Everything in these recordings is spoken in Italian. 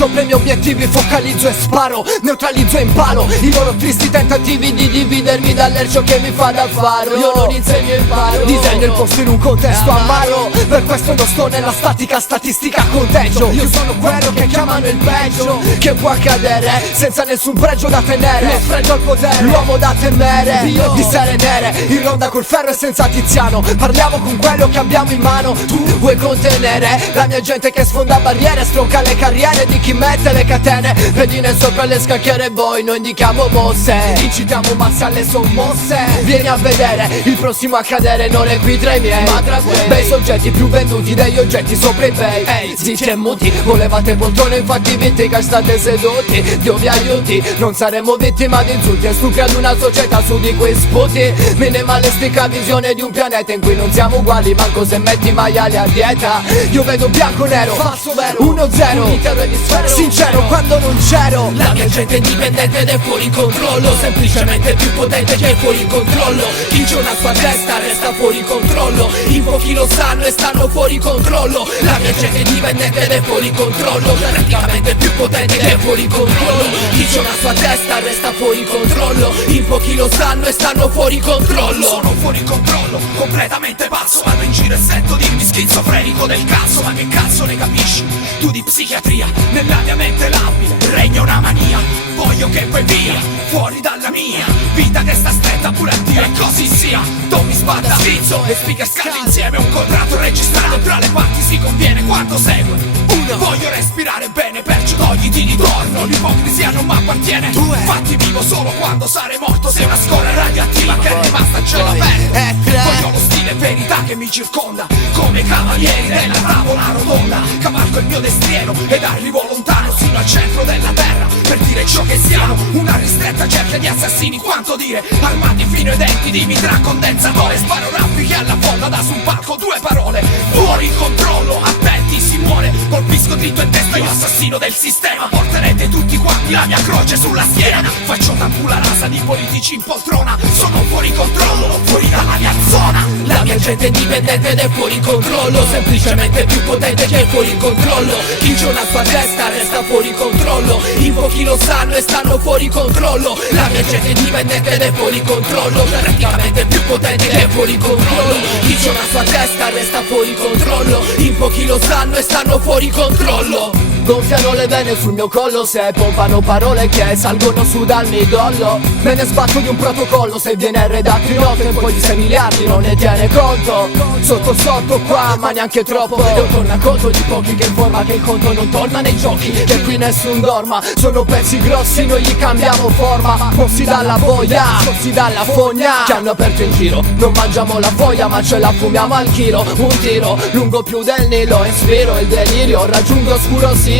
sopra i miei obiettivi focalizzo e sparo, neutralizzo e impalo i loro tristi tentativi di dividermi dall'ercio che mi fa da faro. Io non insegno, imparo, disegno il posto in un contesto amaro. Per questo non sto nella statica statistica conteggio. Io sono quello che chiamano il peggio, che può accadere senza nessun pregio da tenere. Lo sfregio al potere, l'uomo da temere, di sere nere, in ronda col ferro e senza Tiziano. Parliamo con quello che abbiamo in mano. Tu vuoi contenere la mia gente che sfonda barriere, stronca le carriere di chi mette le catene, pedine sopra le scacchiere. Poi noi indichiamo mosse, incitiamo masse alle sommosse. Vieni a vedere il prossimo a cadere, non è qui tra i miei, ma tra quei bei soggetti più venduti degli oggetti sopra i pay. Ehi, zitti e muti, volevate poltrone infatti vinti che state seduti. Dio vi aiuti, non saremo vittima di insulti e stupri ad una società su di cui sputi. Minimalistica visione di un pianeta in cui non siamo uguali, manco se metti i maiali a dieta. Io vedo bianco nero, falso vero, 1-0, intero emisfero, sincero quando non c'ero. La mia gente è indipendente ed è fuori controllo, semplicemente più potente che è fuori controllo. Chi c'è una sua testa resta fuori controllo, in pochi lo sanno e stanno fuori controllo. La mia gente è indipendente ed è fuori controllo, praticamente più potente che è fuori controllo. Chi c'è una sua testa resta fuori controllo, in pochi lo sanno e stanno fuori controllo. Sono fuori controllo, completamente pazzo. Vado in giro e sento dirmi schizofrenico del cazzo. Ma che cazzo ne capisci? Tu di psichiatria, nella mia mente labile regna una mania. Voglio che vai via, fuori dalla mia vita che sta stretta pure a Dio. E così sia, Tommy spada schizzo e speaker scade insieme. Un contratto registrato tra le parti si conviene quanto segue. Voglio respirare bene, perciò togliti di torno. L'ipocrisia non m'appartiene. Fatti vivo solo quando sarei morto. Sei una scoria radioattiva che è rimasta a cielo aperto. Voglio lo stile verità che mi circonda, come cavalieri della tavola rotonda. Cavalco il mio destriero ed arrivo lontano sino al centro della terra, per dire ciò che siamo. Una ristretta cerchia di assassini, quanto dire, armati fino ai denti di mitra condensatore. Sparo raffiche alla folla da su un palco, due parole: fuori controllo, attenti si muore. Colpisco dritto in testa, io assassino del sistema. Porterete tutti quanti la mia croce sulla schiena. Faccio tabula rasa di politici in poltrona. Sono fuori controllo, fuori dalla mia zona. La mia gente è indipendente ed è fuori controllo, semplicemente più potente che è fuori controllo. Chi c'è una sua testa resta fuori controllo, in pochi lo sanno e stanno fuori controllo. La mia gente è indipendente ed è fuori controllo, praticamente più potente che è fuori controllo. Chi c'è una sua testa resta fuori controllo, in pochi lo sanno e stanno fuori controllo. Gonfiano le vene sul mio collo se pompano parole che salgono su dal midollo. Me ne sbatto di un protocollo se viene redatto in 8 e poi di 6 miliardi non ne tiene conto. Sotto sotto qua ma neanche troppo, è un tornaconto di pochi che informa che il conto non torna nei giochi, che qui nessun dorma. Sono pezzi grossi, noi gli cambiamo forma, mossi dalla boia, mossi dalla fogna che hanno aperto in giro. Non mangiamo la foglia ma ce la fumiamo al chilo. Un tiro lungo più del Nilo, ispiro il delirio, raggiungo scuro si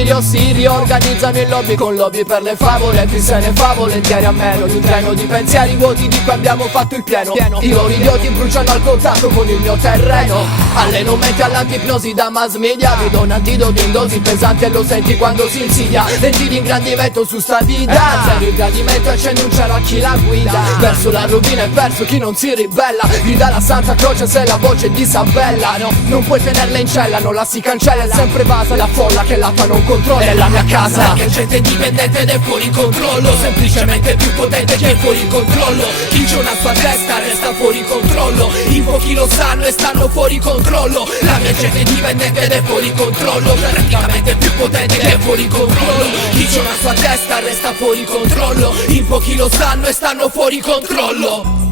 riorganizzano i lobby con lobby per le favole. Chi se ne fa volentieri a meno di un treno di pensieri vuoti di cui abbiamo fatto il pieno. I loro idioti bruciano al contatto con il mio terreno. Alleno mente all'antipnosi da mass media, vi do un antidoto in dosi pesanti e lo senti quando si insidia. Lenti di ingrandimento su sta vita, zero il gradimento, accendi un cielo a chi la guida. Verso la rovina è perso chi non si ribella, grida la Santa Croce se la voce di Isabella. No, non puoi tenerla in cella, non la si cancella, è sempre base la folla che l'APA non controlla, è la mia casa. La mia gente è indipendente ed è fuori controllo, semplicemente più potente che è fuori controllo. Chi c'è una sua testa resta fuori controllo, in pochi lo sanno e stanno fuori controllo. La mia gente è indipendente ed è fuori controllo, praticamente più potente che è fuori controllo. Chi c'è una sua testa resta fuori controllo, in pochi lo sanno e stanno fuori controllo.